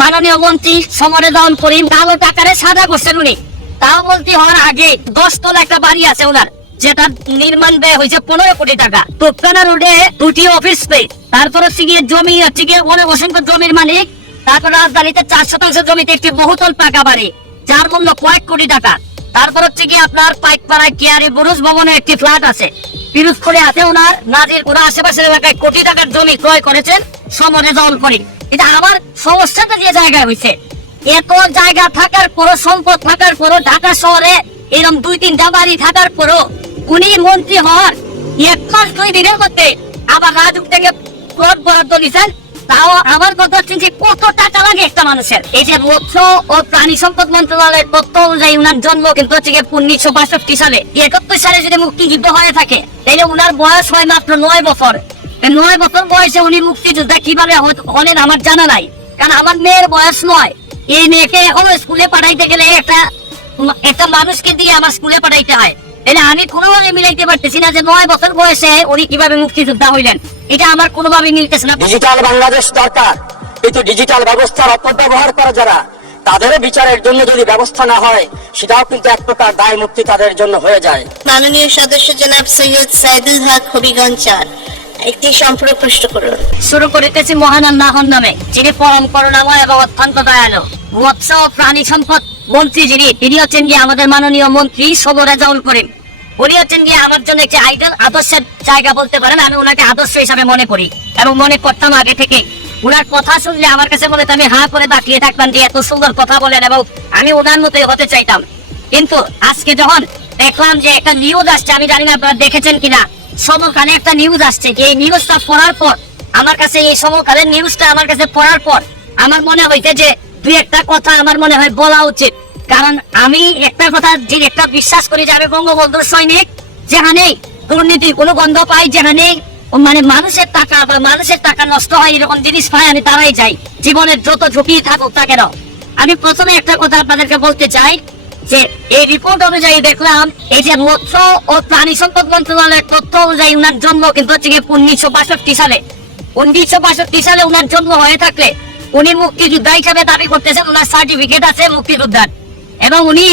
মাননীয় মন্ত্রী সমরে দল করিম কালো টাকারে সাদা করছেন উনি। তাও মন্ত্রী হওয়ার আগে 10 তলা একটা বাড়ি আছে ওনার, যেটা নির্মাণ ব্যয় হয়েছে 15 কোটি টাকা। তোপখানা রোডে 2টি অফিস স্পেস, তারপর হচ্ছে গিয়ে জমি হচ্ছে গিয়ে অনেক অসংখ্য জমির মালিক। তারপর রাজধানীতে 4 শতাংশ জমিতে একটি বহুতল পাকা বাড়ি, যার মূল্য কয়েক কোটি টাকা। তারপর হচ্ছে গিয়ে আপনার পাইকপাড়ায় কেয়ারি বুরুজ ভবনে একটি ফ্ল্যাট আছে। পিরোজপুরে আছে ওনার, নাজিরপুর আশেপাশের এলাকায় কোটি টাকার জমি ক্রয় করেছেন সমরে দল করে। এটা আমার সমস্যাটা যে জায়গায় হয়েছে, এত জায়গা থাকার পরও, সম্পদ থাকার পরও, ঢাকা শহরে এরকম 2-3টা বাড়ি থাকার পরও উনি মন্ত্রী হওয়ার 1 মাস 2 দিনের মধ্যে আবার রাজুক থেকে প্লট বরাদ্দ দিচ্ছেন। তাও আমার কথা হচ্ছে যে কত টাকা লাগে একটা মানুষের। এই যে মৎস্য ও প্রাণী সম্পদ মন্ত্রণালয়ের তথ্য অনুযায়ী উনার জন্ম কিন্তু হচ্ছে 1962 সালে। 71 সালে যদি মুক্তিযুদ্ধ হয়ে থাকে তাহলে উনার বয়স হয় মাত্র 9 বছর। 9 বছর বয়সে উনি মুক্তিযোদ্ধা কিভাবে হলেন আমার জানা নাই, কারণ আমার মেয়ের বয়স 9। এই মেয়েকে এখনো স্কুলে পাঠাইতে গেলে একটা মানুষকে দিয়ে আমার স্কুলে পাঠাইতে হয়। তাহলে আমি কোনোভাবে মিলাইতে পারতেছি না যে 9 বছর বয়সে উনি কিভাবে মুক্তিযোদ্ধা হইলেন। এটা আমার কোনোভাবে মিলতেছে না। ডিজিটাল বাংলাদেশ দরকার, কিন্তু ডিজিটাল ব্যবস্থার অপব্যবহার করা যারা, তাদের বিচারের জন্য যদি ব্যবস্থা না হয়, সেটাও কিন্তু এক প্রকার দায় মুক্তি তাদের জন্য হয়ে যায়। মাননীয় সদস্য জনাব সৈয়দ সাইদুল হক হবিগঞ্জ 4 একটি সম্পূর্ণ প্রশ্ন করুন। শুরু করিতেছি মহান আল্লাহর নামে, যিনি পরম করুণাময় এবং অত্যন্ত দয়ালু। মৎস্য ও প্রাণী সম্পদ মন্ত্রী যিনি, তিনি হচ্ছেন গিয়ে আমাদের মাননীয় মন্ত্রী সমরে দল করেন। উনি হচ্ছেন গিয়ে আমার জন্য একটি আইডল, আদর্শের জায়গা বলতে পারেন। আমি ওনাকে আদর্শ হিসাবে মনে করি এবং মনে করতাম আগে থেকে। ওনার কথা শুনলে আমার কাছে মনে হতো আমি হা করে তাকিয়ে থাকতাম যে এত সুন্দর কথা বলেন, এবং আমি ওনার মতোই হতে চাইতাম। কিন্তু আজকে যখন দেখলাম যে একটা নিউজ আসছে, আমি জানি না আপনারা দেখেছেন কিনা, সমকালে একটা নিউজ আসছে। এই নিউজটা পড়ার পর আমার কাছে, এই সমকালের নিউজটা আমার কাছে পড়ার পর আমার মনে হইছে যে 2-1টা কথা আমার মনে হয় বলা উচিত। কারণ আমি একটা কথা যে একটা বিশ্বাস করি যে আমি বঙ্গবন্ধুর সৈনিক, যেখানে দুর্নীতির কোনো গন্ধ পাই, যেখানে মানে মানুষের টাকা বা মানুষের টাকা নষ্ট হয় এরকম জিনিস পাই, আমি তারাই যাই, জীবনের যত ঝুঁকি থাকুক তা কেন। আমি প্রথমে একটা কথা আপনাদেরকে বলতে চাই যে এই রিপোর্ট অনুযায়ী দেখলাম, এই যে মৎস্য ও প্রাণী সম্পদ মন্ত্রণালয়ের তথ্য অনুযায়ী উনার জন্ম কিন্তু হচ্ছে 1962 সালে। 1962 সালে উনার জন্ম হয়ে থাকলে উনি মুক্তিযোদ্ধা হিসাবে দাবি করতেছেন, উনার সার্টিফিকেট আছে মুক্তিযোদ্ধার। এবং উনি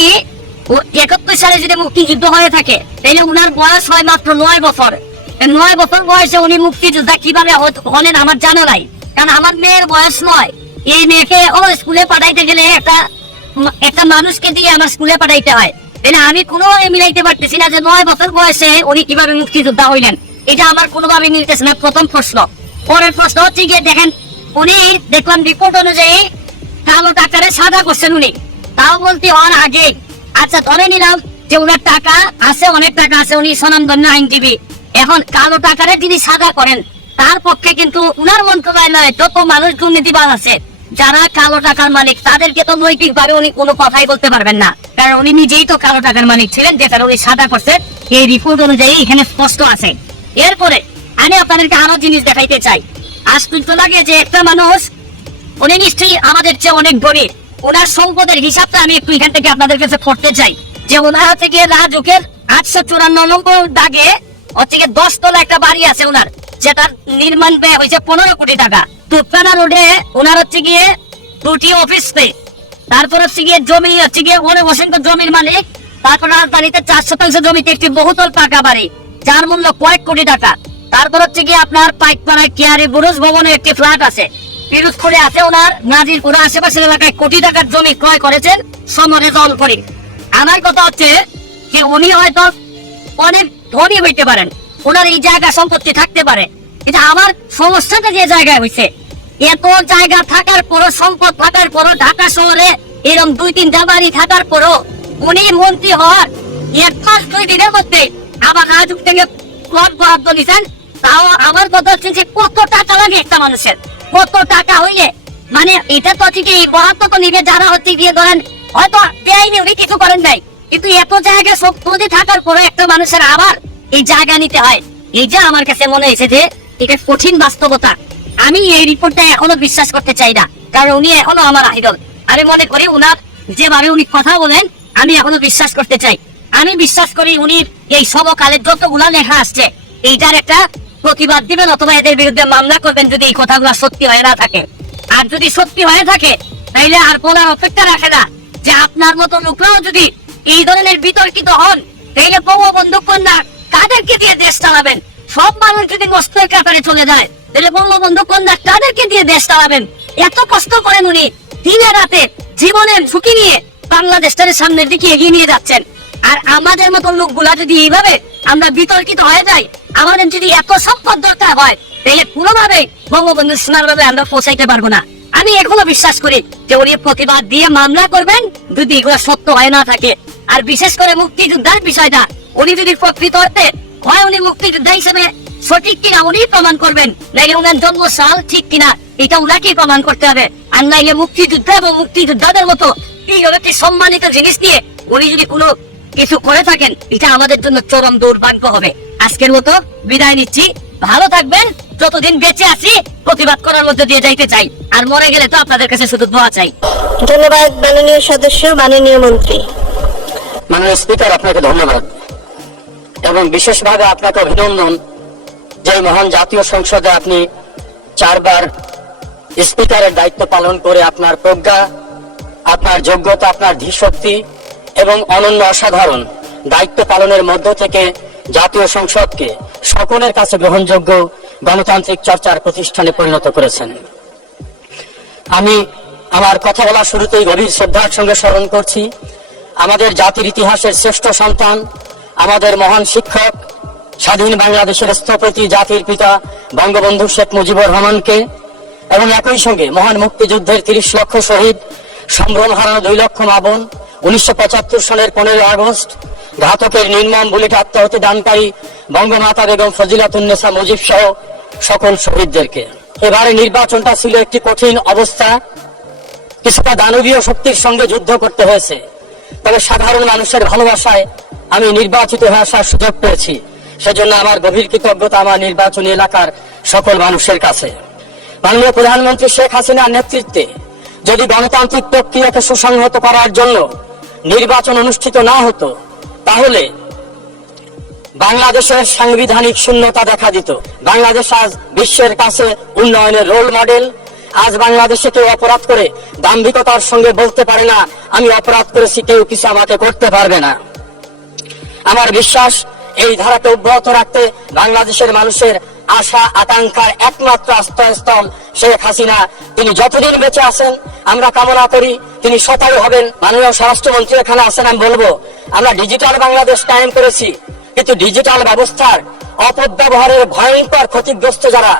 71 সালে যদি মুক্তিযুদ্ধ হয়ে থাকে তাহলে উনার বয়স হয় মাত্র 9 বছর। 9 বছর বয়সে উনি মুক্তিযোদ্ধা কিভাবে হলেন আমার জানা নাই, কারণ আমার মেয়ের বয়স 9। এই মেয়েকে এখনো স্কুলে পাঠাইতে গেলে একটা মানুষকে দিয়ে আমার স্কুলে পাঠাইতে হয়। তাহলে আমি কোনোভাবে মিলাইতে পারতেছি না যে 9 বছর বয়সে উনি কিভাবে মুক্তিযোদ্ধা হইলেন। এটা আমার কোনোভাবে মিলতেছে না, প্রথম প্রশ্ন। পরের প্রশ্ন হচ্ছে গিয়ে দেখেন, উনি দেখলাম রিপোর্ট অনুযায়ী কালো টাকারে সাদা করছেন উনি, তাও বলতে হওয়ার আগে। আচ্ছা ধরে নিলাম যে উনার টাকা আছে, অনেক টাকা আছে, উনি স্বনামধন্য আইনজীবী। এখন কালো টাকারে যিনি সাদা করেন, তার পক্ষে কিন্তু উনার মন্ত্রণালয়ে যত মানুষ দুর্নীতিবাজ আছে, যারা কালো টাকার মালিক, তাদেরকে তো নৈতিক ভাবে উনি কোনো কথাই বলতে পারবেন না, কারণ উনি নিজেই তো কালো টাকার মালিক ছিলেন, যেটা উনি সাদা করছে এই রিপোর্ট অনুযায়ী এখানে স্পষ্ট আছে। এরপরে আমি আপনাদেরকে আরো জিনিস দেখাইতে চাই। আশ্চর্য লাগে যে একটা মানুষ, উনি নিশ্চয়ই আমাদের চেয়ে অনেক গরিব। ওনার সম্পদের হিসাবটা আমি একটু এখান থেকে আপনাদের কাছে পড়তে চাই যে ওনার হচ্ছে গিয়ে রাজুকের 854 নম্বর দাগে হচ্ছে গিয়ে 10 তলা একটা বাড়ি আছে ওনার, যেটার নির্মাণ ব্যয় হয়েছে 15 কোটি টাকা। তোপখানা রোডে ওনার হচ্ছে গিয়ে 2টি অফিস স্পেস, তারপর হচ্ছে গিয়ে জমি হচ্ছে গিয়ে অনেক অসংখ্য জমির মালিক। তারপর রাজধানীতে 4 শতাংশ জমিতে একটি বহুতল পাকা বাড়ি, যার মূল্য কয়েক কোটি টাকা। তারপর হচ্ছে গিয়ে আপনার পাইকপাড়ায় কেয়ারি বুরুজ ভবনে একটি ফ্ল্যাট আছে। পিরোজপুরে আছে ওনার, নাজিরপুর আশেপাশের এলাকায় কোটি টাকার জমি ক্রয় করেছেন সমরে দল করে। আমার কথা হচ্ছে যে উনি হয়তো অনেক ধনী হইতে পারেন, ওনার এই জায়গা সম্পত্তি থাকতে পারে, এটা আমার সমস্যাটা যে জায়গায় হয়েছে, এত জায়গা থাকার পরও, সম্পদ থাকার পরও, ঢাকা শহরে এরকম 2-3টা বাড়ি থাকার পরও উনি মন্ত্রী হওয়ার 1 মাস 2 দিনের মধ্যে আবার রাজুক থেকে প্লট বরাদ্দ দিচ্ছেন। তাও আমার কথা হচ্ছে যে কত টাকা লাগে একটা মানুষের, কত টাকা হইলে মানে এটা তো ঠিক এই বরাদ্দ তো নিবে যারা হচ্ছে গিয়ে ধরেন হয়তো দেয়নি, উনি কিছু করেন নাই, কিন্তু এত জায়গা সব তুলে থাকার পরে একটা মানুষের আবার এই জায়গা নিতে হয়। এই যে আমার কাছে মনে হয়েছে যে এটা কঠিন বাস্তবতা। আমি এই রিপোর্টটা এখনো বিশ্বাস করতে চাই না, কারণ উনি এখনো আমার আইডল। আমি মনে করি উনার যেভাবে উনি কথা বলেন আমি এখনো বিশ্বাস করতে চাই। আমি বিশ্বাস করি উনি এই সমকালে যতগুলা লেখা আসছে এইটার একটা প্রতিবাদ দিবেন অথবা এদের বিরুদ্ধে মামলা করবেন যদি এই কথাগুলো সত্যি হয়ে না থাকে। আর যদি সত্যি হয়ে থাকে তাইলে আর বলার অপেক্ষা রাখে না যে আপনার মতো লোকরাও যদি এই ধরনের বিতর্কিত হন, তাইলে বঙ্গবন্ধু কন্যা কাদেরকে দিয়ে দেশ চালাবেন? সব মানুষ যদি মস্তের কাতারে চলে যায়, তাহলে বঙ্গবন্ধু কন্যা কাদেরকে দিয়ে দেশ চালাবেন? এত কষ্ট করেন উনি, দিনে রাতে জীবনের ঝুঁকি নিয়ে বাংলাদেশটাকে সামনের দিকে এগিয়ে নিয়ে যাচ্ছেন। আর আমাদের মতো লোকগুলা যদি এইভাবে আমরা বিতর্কিত হয়ে যাই, আমাদের যদি এত সম্পদ দরকার হয়, তাহলে কোনোভাবেই বঙ্গবন্ধু সীমারভাবে আমরা পৌঁছাইতে পারবো না। আমি এখনো বিশ্বাস করি যে উনি প্রতিবাদ দিয়ে মামলা করবেন যদি এগুলো সত্য হয় না থাকে। আর বিশেষ করে মুক্তিযোদ্ধার বিষয়টা, উনি যদি প্রকৃত অর্থে হয় উনি মুক্তিযোদ্ধা হিসেবে সঠিক কিনা উনি প্রমাণ করবেন, নাইলে উনার জন্মসাল ঠিক কিনা এটা উনাকেই প্রমাণ করতে হবে। আর নাইলে মুক্তিযোদ্ধা এবং মুক্তিযোদ্ধাদের মতো এই একটি সম্মানিত জিনিস দিয়ে উনি যদি কোনো কিছু করে থাকেন, এটা আমাদের জন্য চরম দুর্ভাগ্য হবে। আজকের মতো বিদায় নিচ্ছি, ভালো থাকবেন। যতদিন বেঁচে আছি প্রতিবাদ করার মধ্যে দিয়ে যাইতে চাই, আর মরে গেলে তো আপনাদের কাছে শুধু দোয়া চাই। ধন্যবাদ মাননীয় সদস্য, মাননীয় মন্ত্রী। মাননীয় স্পিকার, আপনাকে ধন্যবাদ এবং বিশেষভাবে আপনাকে অভিনন্দন যে মহান জাতীয় সংসদে আপনি 4 বার স্পিকারের দায়িত্ব পালন করে আপনার প্রজ্ঞা, আপনার যোগ্যতা, আপনার ধীশক্তি এবং অনন্য অসাধারণ দায়িত্ব পালনের মধ্য থেকে জাতীয় সংসদকে সকলের কাছে গ্রহণযোগ্য গণতান্ত্রিক চর্চার প্রতিষ্ঠানে পরিণত করেছেন। আমি আমার কথা বলার শুরুতেই গভীর শ্রদ্ধার সঙ্গে স্মরণ করছি আমাদের জাতির ইতিহাসের শ্রেষ্ঠ সন্তান, আমাদের মহান শিক্ষক, স্বাধীন বাংলাদেশের স্থপতি, জাতির পিতা বঙ্গবন্ধু শেখ মুজিবুর রহমানকে, এবং একই সঙ্গে মহান মুক্তিযুদ্ধের 30 লক্ষ শহীদ, সম্ভ্রম হারানো 2 লক্ষ মা বোন, 1975 সনের 15 আগস্ট ঘাতকের নির্মম বুলেট আত্মাহতি দানকারী বঙ্গমাতা বেগম ফজিলাতুন্নেসা মুজিব সহ সকল শহীদদেরকে। এবারে নির্বাচনটা ছিল একটি কঠিন অবস্থা, কিছুটা দানবীয় শক্তির সঙ্গে যুদ্ধ করতে হয়েছে। তবে সাধারণ মানুষের ভালোবাসায় আমি নির্বাচিত হয়ে আসার সুযোগ পেয়েছি, সেজন্য আমার গভীর কৃতজ্ঞতা আমার নির্বাচনী এলাকার সকল মানুষের কাছে। মাননীয় প্রধানমন্ত্রী শেখ হাসিনার নেতৃত্বে যদি গণতান্ত্রিক প্রক্রিয়াকে সুসংহত করার জন্য নির্বাচন অনুষ্ঠিত না হতো, তাহলে বাংলাদেশের সাংবিধানিক শূন্যতা দেখা দিত। বাংলাদেশ আজ বিশ্বের কাছে উন্নয়নের রোল মডেল। আজ বাংলাদেশে কেউ অপরাধ করে দাম্ভিকতার সঙ্গে বলতে পারে না আমি অপরাধ করেছি, কেউ কিছু আমাকে করতে পারবে না। আমার বিশ্বাস এই ধারাকে অব্যাহত রাখতে বাংলাদেশের মানুষের আশা আকাঙ্ক্ষার একমাত্র আশ্রয়স্থল শেখ হাসিনা। তিনি যতদিন বেঁচে আছেন আমরা কামনা করি তিনি শতায়ু হবেন। মাননীয় স্বরাষ্ট্রমন্ত্রী এখানে আছেন, আমি বলবো আমরা ডিজিটাল বাংলাদেশ কায়েম করেছি, কিন্তু ডিজিটাল ব্যবস্থার অপব্যবহারের ভয়ঙ্কর ক্ষতিগ্রস্ত যারা,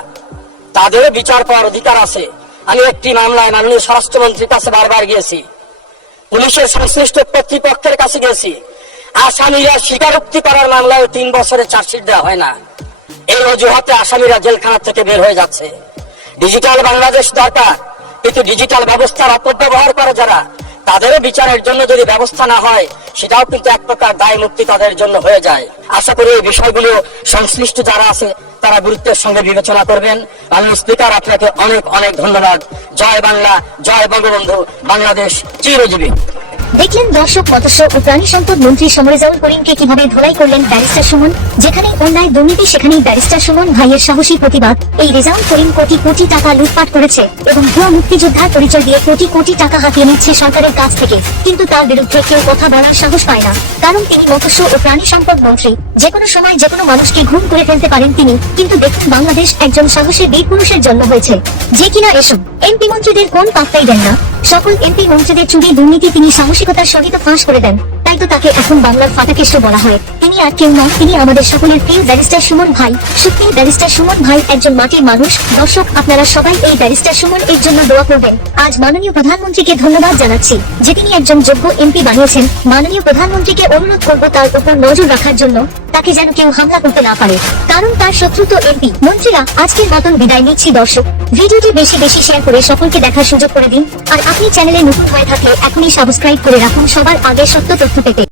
তাদের বিচার পাওয়ার অধিকার আছে। আমি একটি মামলায় মাননীয় স্বরাষ্ট্রমন্ত্রীর কাছে বারবার গিয়েছি, পুলিশের সংশ্লিষ্ট কর্তৃপক্ষের কাছে গেছি। আসামিরা স্বীকারোক্তি করার মামলায় 3 বছরের চার্জশিট দেওয়া হয় না। এই অজুহাতে আসামিরা জেলখানা থেকে বের হয়ে যাচ্ছে। ডিজিটাল বাংলাদেশ দরকার, কিন্তু ডিজিটাল ব্যবস্থার অপব্যবহার করে যারা, তাদের বিচারের জন্য যদি ব্যবস্থা না হয়, সেটাও কিন্তু এক প্রকার দায় মুক্তি তাদের জন্য হয়ে যায়। আশা করি এই বিষয়গুলো সংশ্লিষ্ট যারা আছে তারা গুরুত্বের সঙ্গে বিবেচনা করবেন। মাননীয় স্পিকার, আপনাকে অনেক অনেক ধন্যবাদ। জয় বাংলা, জয় বঙ্গবন্ধু, বাংলাদেশ চিরজীবী। দেখলেন দর্শক, মৎস্য ও প্রাণী সম্পদ মন্ত্রী সমরেজাউল করিমকে কিভাবে ধোলাই করলেন ব্যারিস্টার সুমন। যেখানে অন্যায় দুর্নীতি সেখানেই ব্যারিস্টার সুমন ভাইয়ের সাহসী প্রতিবাদ। এই রেজাউল করিম কোটি কোটি টাকা লুটপাট করেছে এবং ভুয়া মুক্তিযোদ্ধার পরিচয় দিয়ে কোটি কোটি টাকা হাতিয়ে নিচ্ছে সরকারের কাছ থেকে, কিন্তু তার বিরুদ্ধে কেউ কথা বলার সাহস পায় না, কারণ তিনি মৎস্য ও প্রাণী সম্পদ মন্ত্রী। যে কোনো সময় যে কোনো মানুষকে ঘুম করে ফেলতে পারেন তিনি। কিন্তু দেখুন, বাংলাদেশ একজন সাহসী বীর পুরুষের জন্য হয়েছে, যে কিনা এসব এমপি মন্ত্রীদের কোন পাত্তাই দেন না। সকল এমপি মন্ত্রীদের চুরি দুর্নীতি তিনি সাহসিকতার সহিত ফাঁস করে দেন। তাই তো তাকে এখন বাংলার ফাটাকেষ্ট বলা হয়। তিনি আর কেউ নন, তিনি আমাদের সকলের প্রিয় ব্যারিস্টার সুমন ভাই। সত্যি ব্যারিস্টার সুমন ভাই একজন মাটির মানুষ। দর্শক, আপনারা সবাই এই ব্যারিস্টার সুমন এর জন্য দোয়া করবেন। আজ মাননীয় প্রধানমন্ত্রীকে ধন্যবাদ জানাচ্ছি যে তিনি একজন যোগ্য এমপি বানিয়েছেন। মাননীয় প্রধানমন্ত্রীকে অনুরোধ করব তার উপর নজর রাখার জন্য, তাকে যেন কেউ হামলা করতে না পারে, কারণ তার শত্রু তো এমপি। মন্ত্রীরা, আজকের মতন বিদায় নিচ্ছি। দর্শক, ভিডিওটি বেশি বেশি শেয়ার করে সকলকে দেখার সুযোগ করে দিন। আর আপনি চ্যানেলে নতুন হয়ে থাকলে এখনই সাবস্ক্রাইব করে রাখুন সবার আগে সত্য তথ্য পেতে।